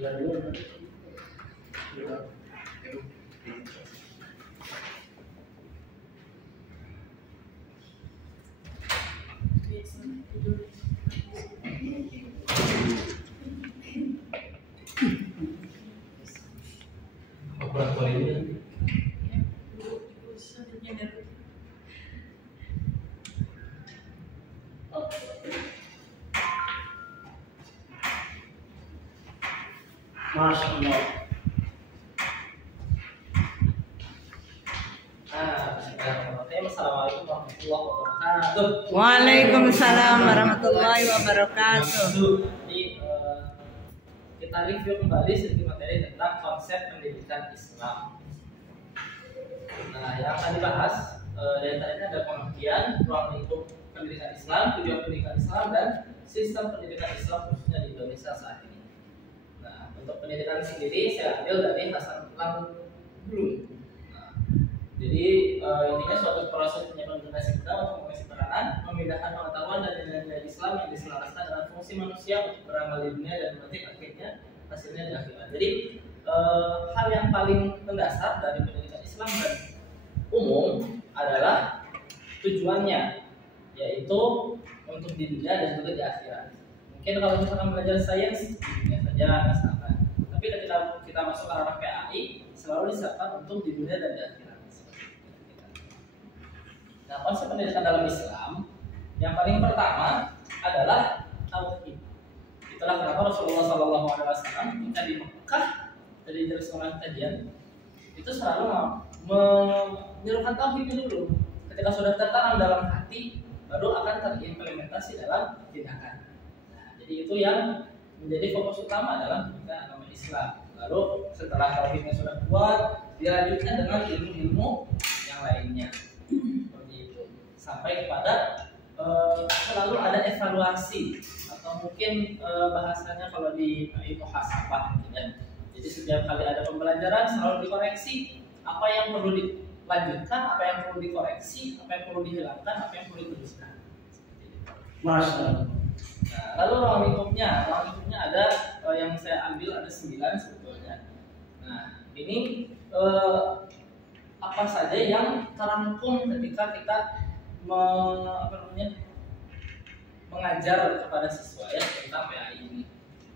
Masya Allah. Assalamualaikum warahmatullahi wabarakatuh. Waalaikumsalam warahmatullahi wabarakatuh. Jadi kita review kembali sedikit materi tentang konsep pendidikan Islam. Nah, yang akan dibahas diantaranya ada pengertian ruang lingkup pendidikan Islam, tujuan pendidikan Islam, dan sistem pendidikan Islam khususnya di Indonesia saat ini. Nah, untuk pendidikan sendiri saya ambil dari Hasan Blum. Nah, jadi intinya suatu proses penyebab generasi muda untuk mengisi peranan, memindahkan pengetahuan dan nilai-nilai Islam yang diselaraskan dengan fungsi manusia untuk beramal di dunia dan nanti akhirnya hasilnya di akhirat. Jadi hal yang paling mendasar dari pendidikan Islam dan umum adalah tujuannya, yaitu untuk di dunia dan juga di akhirat. Mungkin kalau misalkan belajar sains, ya saja misalkan. Tapi ketika kita masuk ke arah PAI, selalu disiapkan untuk di dunia dan di akhirat. Nah, konsep pendidikan dalam Islam yang paling pertama adalah tauhid. Itulah kenapa Rasulullah SAW ketika di Mekah dari Jerusalem kajian itu selalu menyerukan tauhid dulu. Ketika sudah tertanam dalam hati, baru akan terimplementasi dalam tindakan. Nah, jadi itu yang menjadi fokus utama dalam pendidikan agama Islam. Lalu setelah tauhidnya sudah kuat, dilanjutkan dengan ilmu-ilmu yang lainnya. Seperti itu. Sampai kepada selalu ada evaluasi atau mungkin bahasanya kalau di muhasabah gitu ya. Jadi setiap kali ada pembelajaran selalu dikoreksi apa yang perlu dilanjutkan, apa yang perlu dikoreksi, apa yang perlu dihilangkan, apa yang perlu diteruskan. Masya Allah. Nah, lalu ruang lingkupnya ada yang saya ambil ada 9 sebetulnya. Nah, ini apa saja yang terangkum ketika kita mengajar kepada siswa ya tentang PAI ini.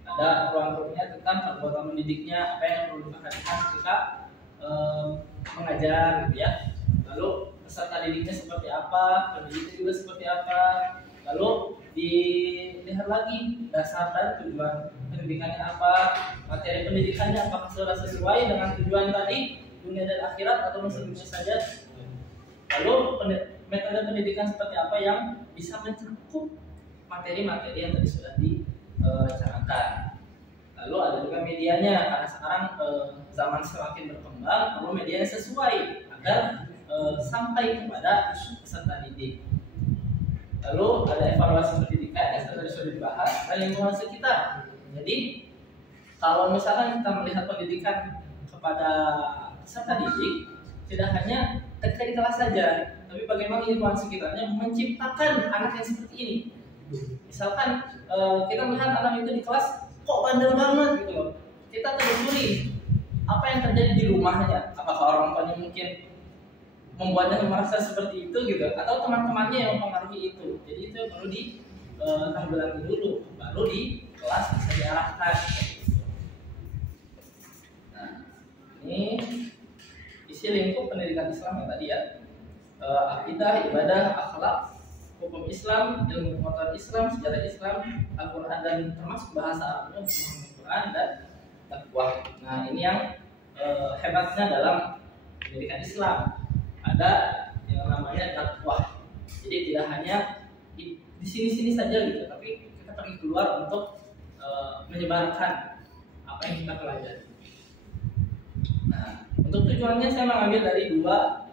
Ada ruang lingkupnya tentang perbuatan mendidiknya, apa yang perlu diperhatikan ketika mengajar gitu ya. Lalu peserta didiknya seperti apa, pendidiknya juga seperti apa. Lalu dilihat lagi dasar dan tujuan pendidikannya apa, materi pendidikannya apakah sudah sesuai dengan tujuan tadi dunia dan akhirat atau masih bisa saja. Lalu metode pendidikan seperti apa yang bisa mencakup materi-materi yang tadi sudah dibicarakan. Lalu ada juga medianya, karena sekarang zaman semakin berkembang, perlu medianya sesuai agar sampai kepada peserta didik. Lalu ada evaluasi pendidikan yang tadi sudah dibahas dan lingkungan sekitar. Jadi kalau misalkan kita melihat pendidikan kepada peserta didik, tidak hanya ketika di kelas saja, tapi bagaimana lingkungan sekitarnya menciptakan anak yang seperti ini. Misalkan kita melihat anak itu di kelas kok bandel banget gitu loh. Kita telusuri apa yang terjadi di rumahnya, apakah orang tuanya mungkin membuatnya merasa seperti itu gitu, atau teman-temannya yang mempengaruhi itu. Jadi itu perlu ditanggulangi dulu, baru di kelas bisa diarahkan. Nah, ini isi lingkup pendidikan Islam yang tadi ya, akidah, ibadah, akhlak, hukum Islam, ilmu pengetahuan Islam, sejarah Islam, Al-Quran dan termasuk bahasa Arabnya, Al-Quran dan dakwah. Nah, ini yang hebatnya dalam pendidikan Islam. Ada yang namanya dakwah. Jadi tidak hanya di sini-sini saja gitu, tapi kita pergi keluar untuk menyebarkan apa yang kita pelajari. Nah, untuk tujuannya saya mengambil dari dua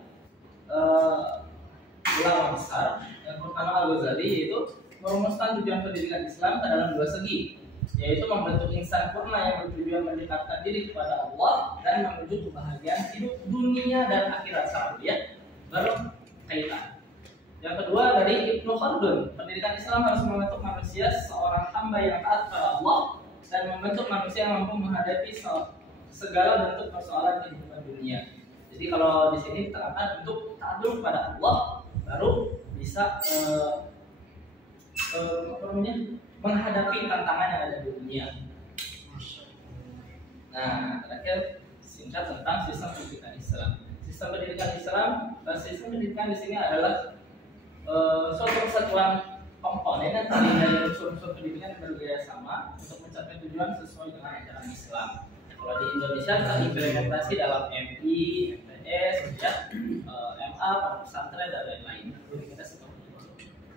ulama besar. Yang pertama Al-Ghazali, yaitu merumuskan tujuan pendidikan Islam ke dalam dua segi, yaitu membentuk insan purna yang bertujuan mendekatkan diri kepada Allah dan menuju kebahagiaan hidup dunia dan akhirat sama dia baru kaitan. Yang kedua dari Ibnu Khaldun, pendidikan Islam harus membentuk manusia seorang hamba yang taat kepada Allah dan dan membentuk manusia yang mampu menghadapi segala bentuk persoalan kehidupan dunia. Jadi kalau di sini diterangkan untuk taat dulu kepada Allah, baru bisa menghadapi tantangan yang ada di dunia. Nah, terakhir singkat tentang sistem pendidikan Islam. Sistem pendidikan di sini adalah suatu kesatuan komponen yang terdiri dari unsur-unsur pendidikan yang berbeda sama untuk mencapai tujuan sesuai dengan ajaran Islam. Kalau di Indonesia terimplementasi dalam MI, MTS, MA, pesantren dan lain-lain. Kita seperti itu.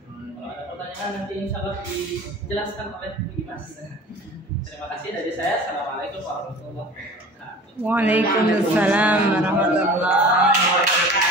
Kalau ada pertanyaan nanti insya Allah dijelaskan oleh Mas. Terima kasih dari saya. Assalamualaikum warahmatullahi wabarakatuh. Waalaikumsalam warahmatullahi wabarakatuh.